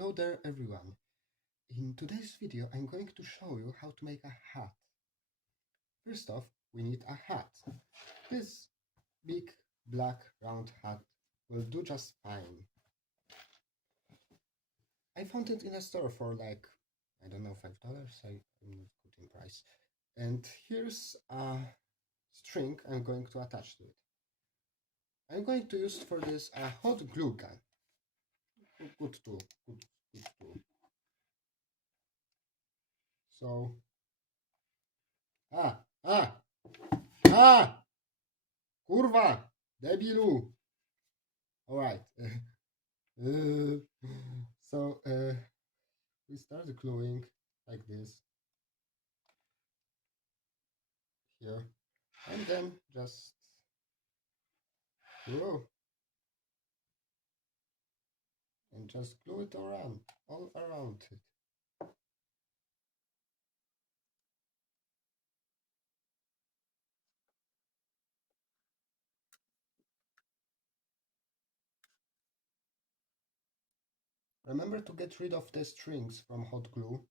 Hello there everyone. In today's video I'm going to show you how to make a hat. First off, we need a hat. This big black round hat will do just fine. I found it in a store for like, I don't know, $5. I'm not good in price. And here's a string I'm going to attach to it. I'm going to use for this a hot glue gun. Good tool. Good tool. So, kurwa, debilu. All right. So we start gluing like this here, and then just glue and just glue it around, all around it. Remember to get rid of the strings from hot glue,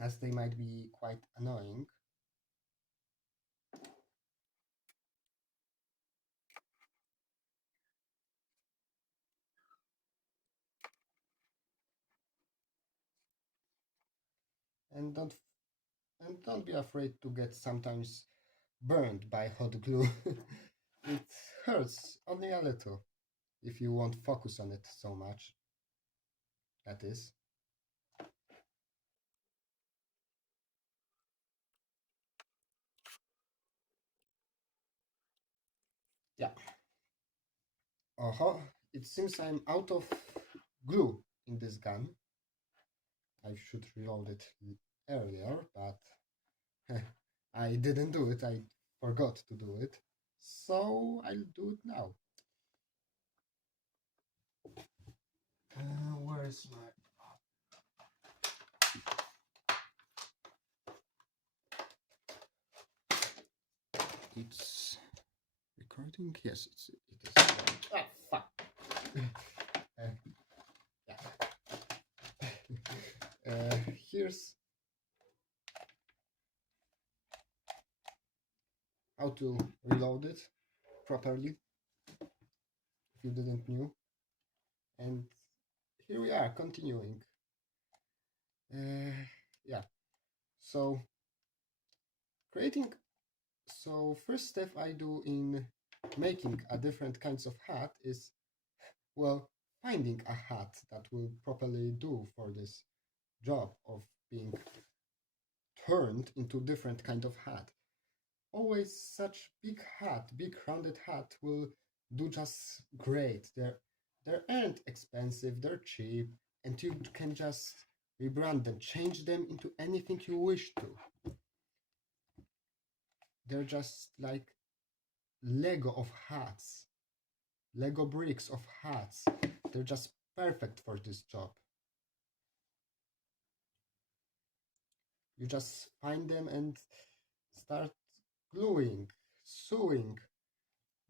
as they might be quite annoying. And don't be afraid to get sometimes burned by hot glue. It hurts only a little if you won't focus on it so much. That is. Yeah. It seems I'm out of glue in this gun. I should reload it earlier, but I didn't do it. I forgot to do it. So I'll do it now. Where is my... It's recording? Yes, it is. Ah, fuck. Yeah. Here's how to reload it properly, if you didn't know. And here we are, continuing. Yeah. So first step I do in making a different kinds of hat is, well, finding a hat that will properly do for this job of being turned into different kind of hat. Always such big rounded hat will do just great. They aren't expensive, they're cheap, and you can just rebrand them, change them into anything you wish to. They're just like Lego of hats, Lego bricks of hats. They're just perfect for this job. You just find them and start gluing, sewing,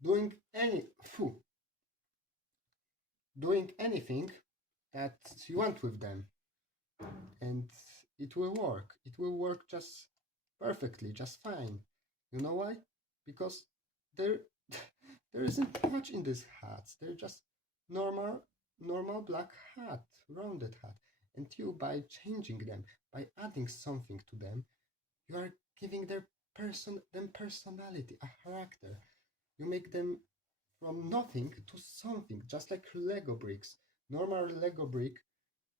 doing anything that you want with them, and it will work. It will work just perfectly, just fine. You know why? Because there isn't much in these hats. They're just normal black hat, rounded hat. And you, by changing them, by adding something to them, you are giving them personality, a character. You make them from nothing to something, just like Lego bricks. Normal Lego brick,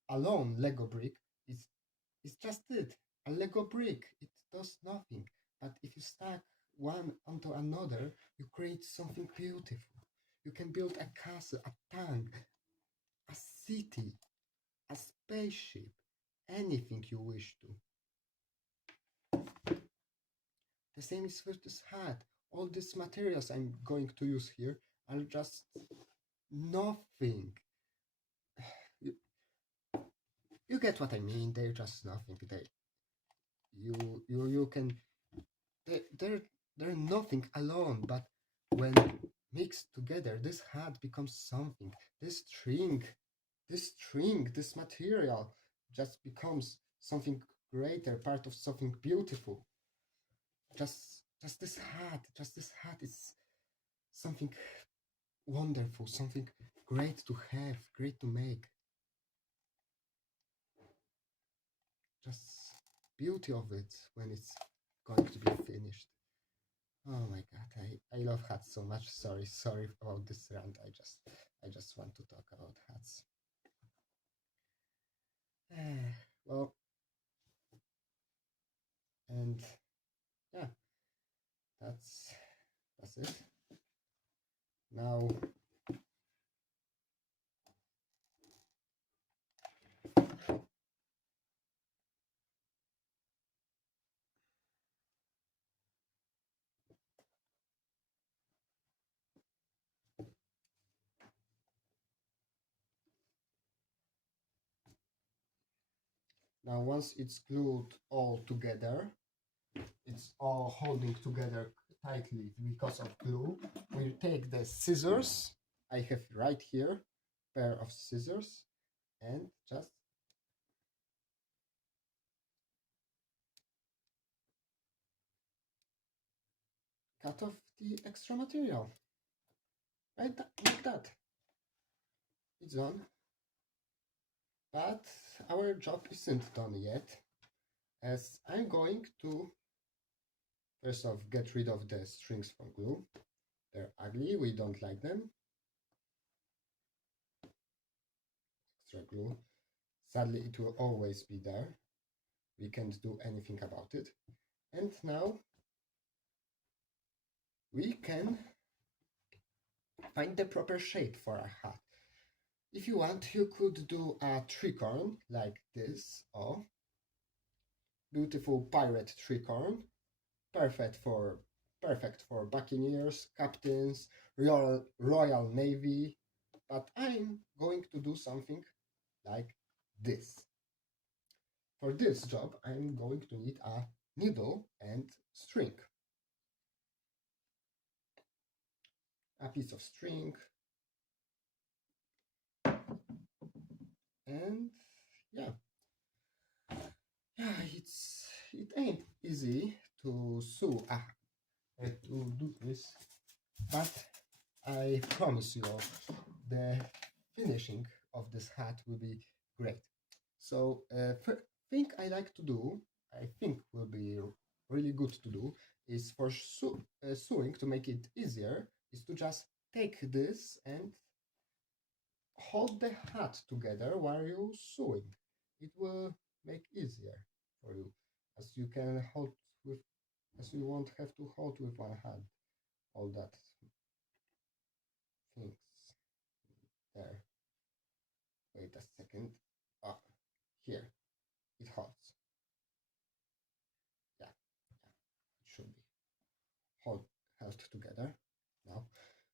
alone Lego brick, is just it. A Lego brick, it does nothing. But if you stack one onto another, you create something beautiful. You can build a castle, a tank, a city, a spaceship, anything you wish to. The same is with this hat. All these materials I'm going to use here are just nothing. You get what I mean. They're just nothing. They're nothing alone, but when mixed together, this hat becomes something. This string, this string, this material just becomes something greater, part of something beautiful. Just this hat is something wonderful, something great to have, great to make. Just beauty of it when it's going to be finished. Oh my god, I love hats so much. Sorry about this rant. I just want to talk about hats. Well, and yeah, that's it. Now once it's glued all together, it's all holding together tightly because of glue. We take the scissors. I have right here pair of scissors and just cut off the extra material. Right, like that. It's done. But our job isn't done yet, as I'm going to first off get rid of the strings from glue. They're ugly, we don't like them. Extra glue. Sadly, it will always be there. We can't do anything about it. And now we can find the proper shape for a hat. If you want, you could do a tricorn like this, or beautiful pirate tricorn, perfect for buccaneers, captains, Royal Navy. But I'm going to do something like this. For this job, I'm going to need a needle and string. A piece of string. And yeah, it ain't easy to sew to do this, but I promise you the finishing of this hat will be great. So thing I like to do, I think will be really good to do, is for sewing, to make it easier, is to just take this and hold the hat together while you sewing. It will make easier for you, as you can hold with, as you won't have to hold with one hand all that things there. Wait a second. Ah, here it holds. Yeah, it should be held together now.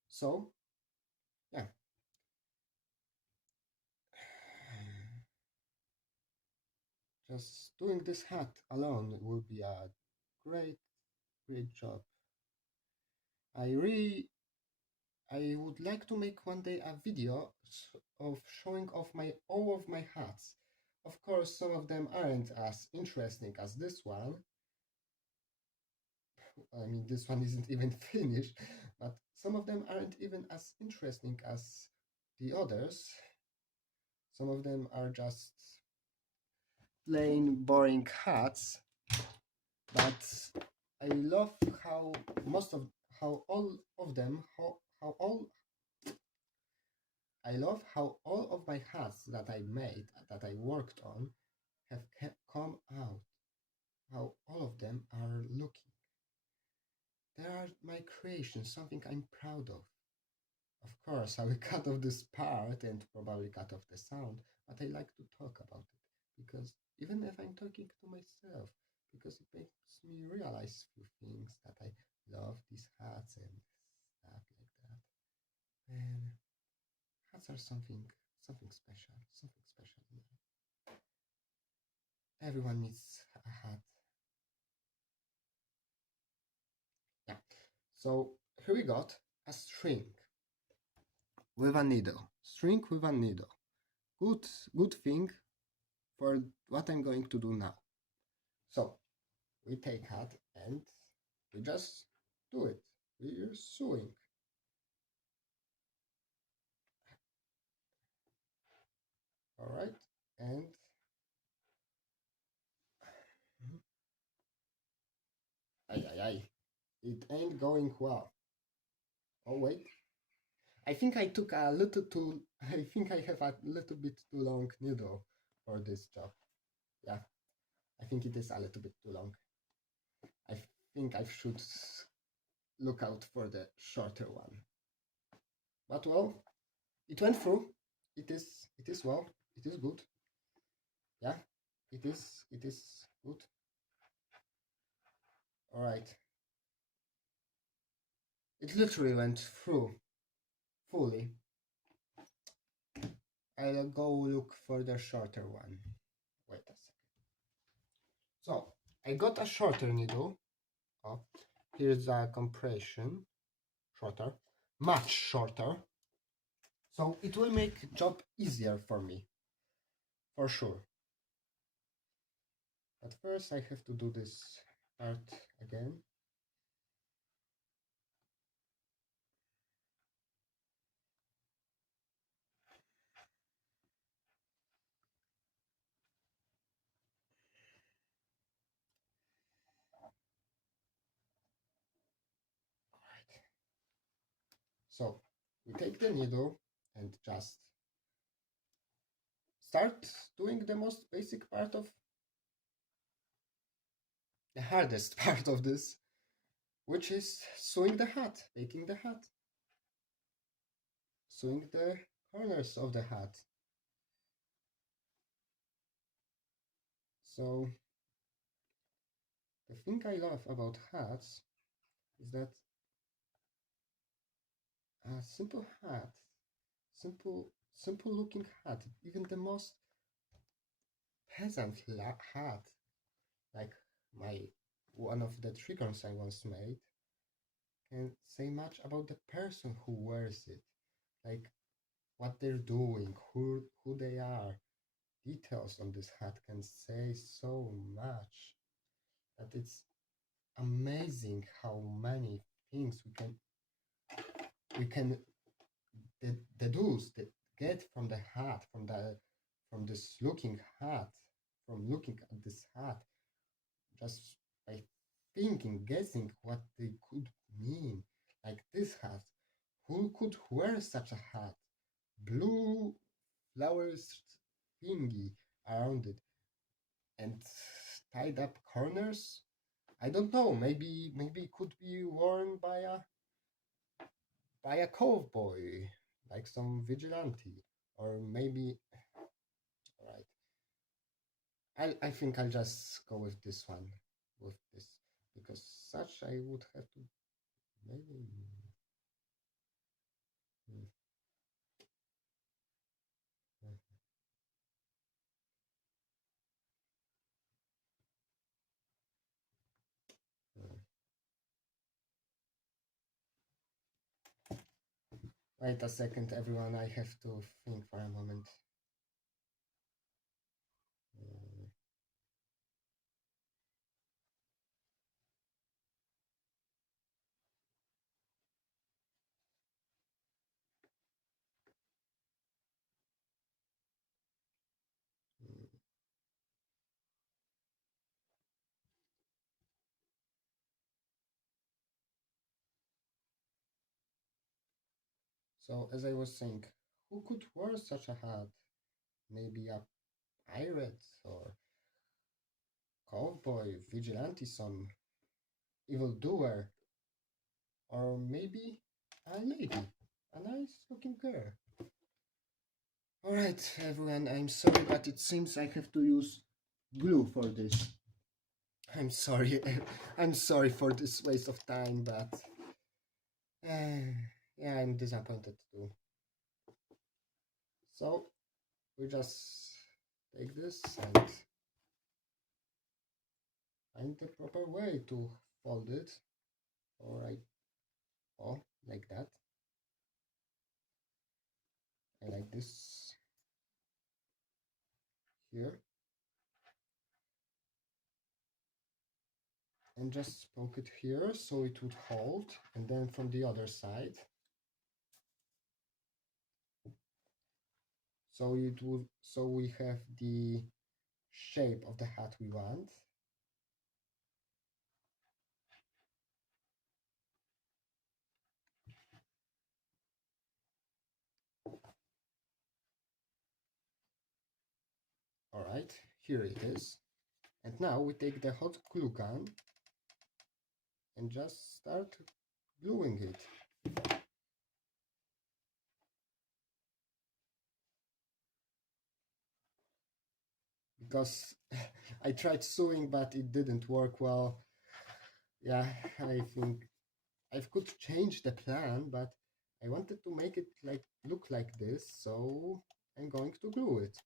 So yeah, just doing this hat alone will be a great job. I would like to make one day a video of showing off all of my hats. Of course, some of them aren't as interesting as this one. I mean, this one isn't even finished, but some of them aren't even as interesting as the others. Some of them are just plain boring hats, but I love how all of them I love how all of my hats that I made, that I worked on, have come out. How all of them are looking. They are my creations, something I'm proud of. Of course, I will cut off this part and probably cut off the sound, but I like to talk about it because even if I'm talking to myself, because it makes me realize a few things that I love these hats and stuff like that. And hats are something special, something special in life. Everyone needs a hat. Yeah. So here we got a string with a needle. String with a needle. good thing for what I'm going to do now. So we take hat and we just do it. We're sewing. All right, and it ain't going well. Oh wait, I think I took a little too. I think I have a little bit too long needle for this job. Yeah, I think it is a little bit too long. I think I should look out for the shorter one. But well, it went through. It is well. It is good. Yeah, it is good. All right. It literally went through fully. I'll go look for the shorter one. Wait a second. So I got a shorter needle. Oh, here's a compression. Shorter, much shorter. So it will make job easier for me, for sure. But first I have to do this part again. Alright. So we take the needle and just start doing the most basic part of the hardest part of this, which is sewing the hat, making the hat, sewing the corners of the hat. So the thing I love about hats is that a simple hat, simple looking hat, even the most peasant hat, like my one of the triggers I once made, can say much about the person who wears it, like what they're doing, who they are. Details on this hat can say so much that it's amazing how many things we can deduce, get from the hat, from this looking hat, from looking at this hat, just by thinking, guessing what they could mean. Like this hat, who could wear such a hat? Blue flowers thingy around it and tied up corners. I don't know. Maybe it could be worn by a cowboy, like some vigilante, or maybe. All right. I think I'll just go with this one, with this, because such I would have to maybe. Hmm, hmm, hmm. Wait a second, everyone. I have to think for a moment. Hmm, hmm. So as I was saying, who could wear such a hat? Maybe a pirate or cowboy, vigilante, some evildoer, or maybe a lady, a nice looking girl. Alright, everyone, I'm sorry, but it seems I have to use glue for this. I'm sorry, I'm sorry for this waste of time, but yeah, I'm disappointed too. So we just take this and find the proper way to fold it. Alright, oh, like that. I like this. here and just poke it here so it would hold, and then from the other side so it would, so we have the shape of the hat we want. All right, here it is. And now we take the hot glue gun and just start gluing it. Because I tried sewing, but it didn't work well. Yeah, I think I could change the plan, but I wanted to make it like look like this, so I'm going to glue it.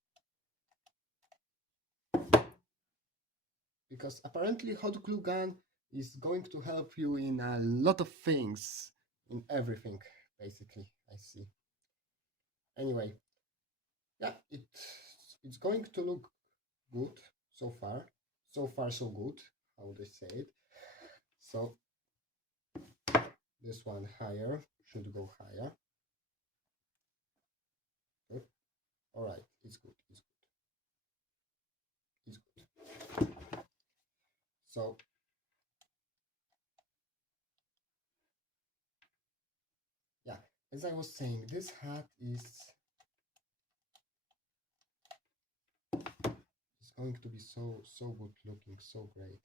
Because apparently hot glue gun is going to help you in a lot of things, in everything, basically, I see. Anyway, yeah, it's going to look good so far. So far, so good, how they say it. So this one higher should go higher. Good. All right, it's good. It's good. It's good. So yeah, as I was saying, this hat is going to be so good looking, so great.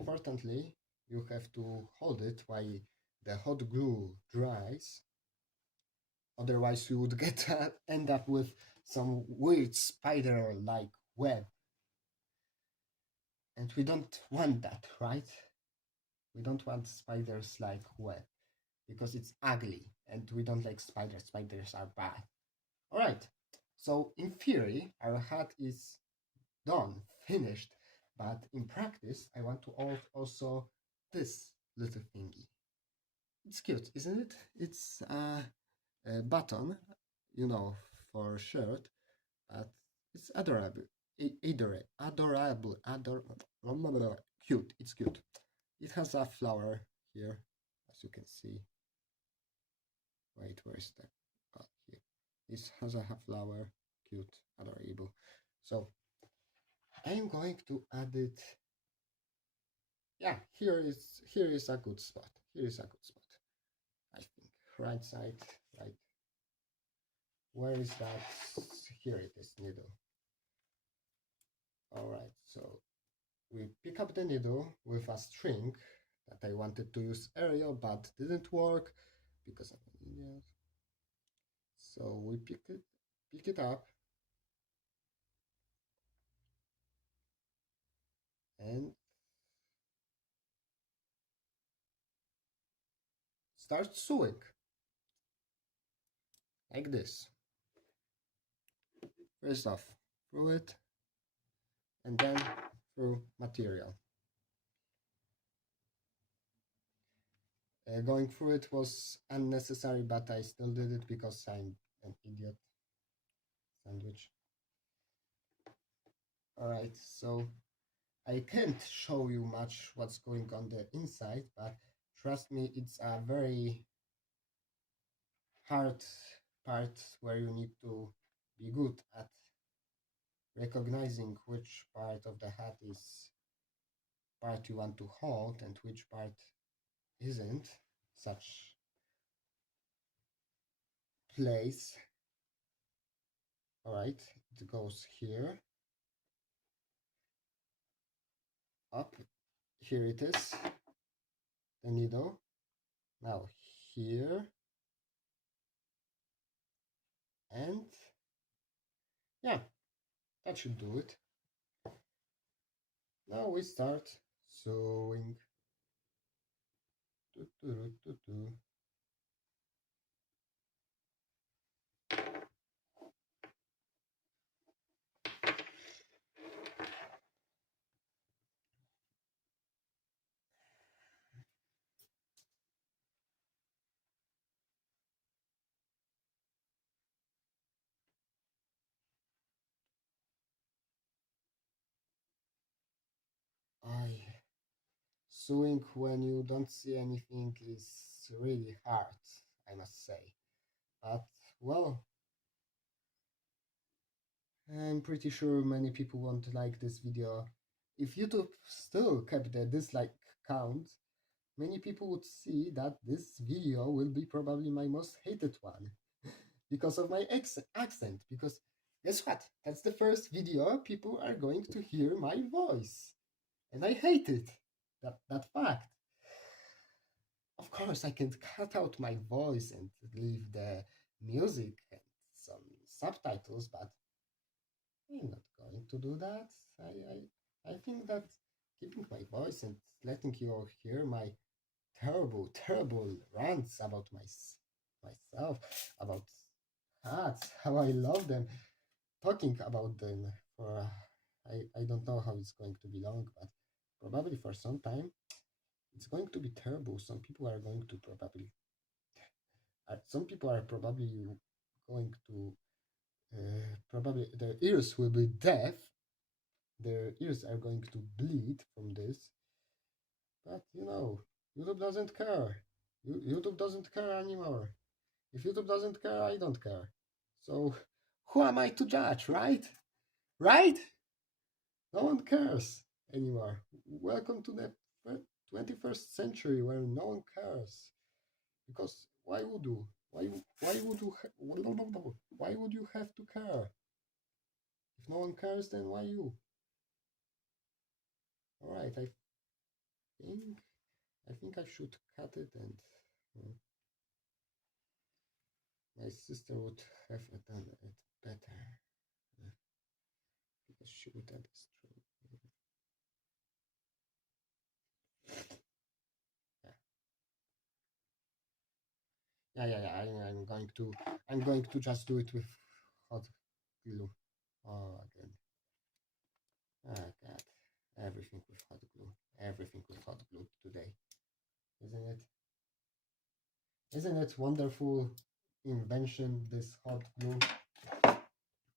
Importantly, you have to hold it while the hot glue dries. Otherwise, you would get end up with some weird spider-like web. And we don't want that, right? We don't want spiders like web because it's ugly and we don't like spiders. Spiders are bad. All right. So in theory, our hat is done, finished. But in practice, I want to also this little thingy. It's cute, isn't it? It's a button, you know, for shirt, but it's adorable. Cute. It's cute. It has a flower here, as you can see. Wait, where is that? Oh, here. This has a flower. Cute, adorable. So I am going to add it. Yeah, here is a good spot. Here is a good spot. I think right side, right. Where is that? Here it is, needle. All right, so we pick up the needle with a string that I wanted to use earlier, but didn't work because I'm an idiot. So we pick it up, and start sewing like this. First off, through it, and then through material. Going through it was unnecessary, but I still did it because I'm an idiot. Sandwich. Alright, so I can't show you much what's going on the inside, but trust me, it's a very hard part where you need to be good at recognizing which part of the hat is part you want to hold and which part isn't. Such place. Alright, it goes here, up, here it is, the needle. Now here, and yeah, that should do it. Now we start sewing. Do, do, do, do, do. sewing when you don't see anything is really hard, I must say. But well, I'm pretty sure many people won't like this video. If YouTube still kept the dislike count, many people would see that this video will be probably my most hated one because of my accent. Because guess what? That's the first video people are going to hear my voice. And I hate it. That fact. Of course, I can cut out my voice and leave the music and some subtitles, but I'm not going to do that. I think that keeping my voice and letting you all hear my terrible rants about myself, about hats, how I love them, talking about them for I don't know how it's going to be long, but probably for some time it's going to be terrible. Some people are going to probably some people are probably going to probably their ears will be deaf. Their ears are going to bleed from this. But you know, YouTube doesn't care. YouTube doesn't care anymore. If YouTube doesn't care, I don't care. So who am I to judge, right? Right? No one cares anymore. Welcome to the 21st century where no one cares. Because why would you? Why would you? Why would you have to care? If no one cares, then why you? All right, think I think I should cut it, and my sister would have done it better because she would have destroyed. Yeah. I'm going to just do it with hot glue. Oh, again. Oh God, everything with hot glue. Everything with hot glue today, isn't it? Isn't it wonderful invention, this hot glue?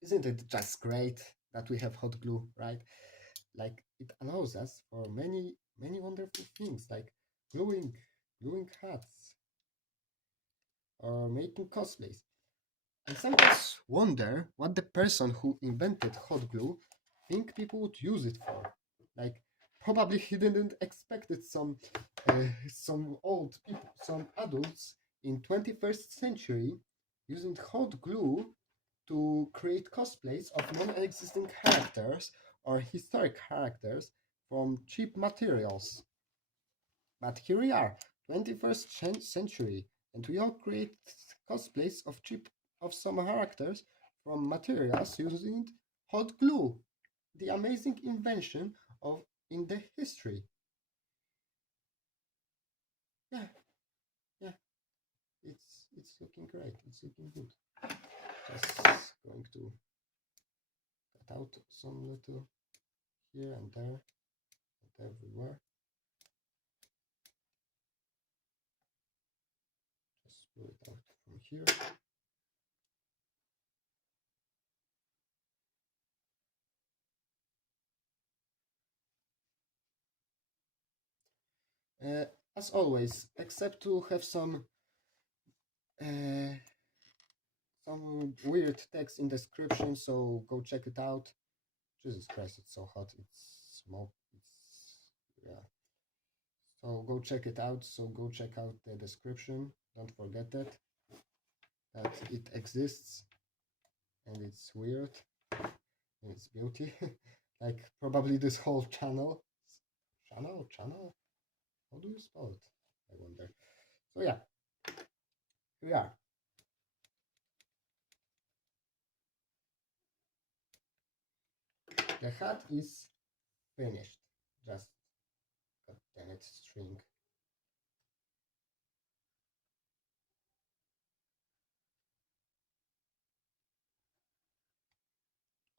Isn't it just great that we have hot glue, right? Like it allows us for many wonderful things, like gluing hats or making cosplays. I sometimes wonder what the person who invented hot glue think people would use it for. Like probably he didn't expect it some old people, some adults in 21st century using hot glue to create cosplays of non-existing characters or historic characters from cheap materials. But here we are, 21st century, and we all create cosplays of some characters from materials using hot glue. The amazing invention of in the history. Yeah, yeah, it's looking great. It's looking good. Just going to cut out some little here and there and everywhere. Just pull it out from here. As always, except to have uh, some weird text in description, so go check it out. Jesus Christ, it's so hot. It's smoke. It's yeah. So go check it out. So go check out the description. Don't forget that it exists and it's weird and it's beauty. Like probably this whole channel. Channel. How do you spell it? I wonder. So yeah, here we are. The hat is finished. Just god damn it, string.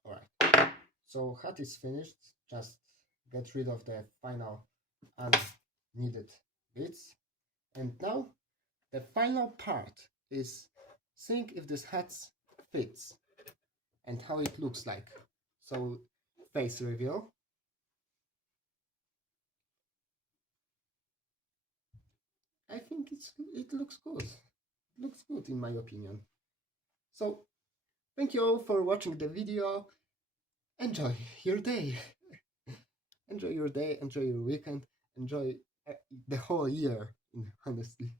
Alright. So hat is finished. Just get rid of the final unneeded bits. And now the final part is seeing if this hat fits and how it looks like. So face reveal. think it looks good. It looks good in my opinion. So thank you all for watching the video. Enjoy your day. Enjoy your day, enjoy your weekend, enjoy the whole year, honestly.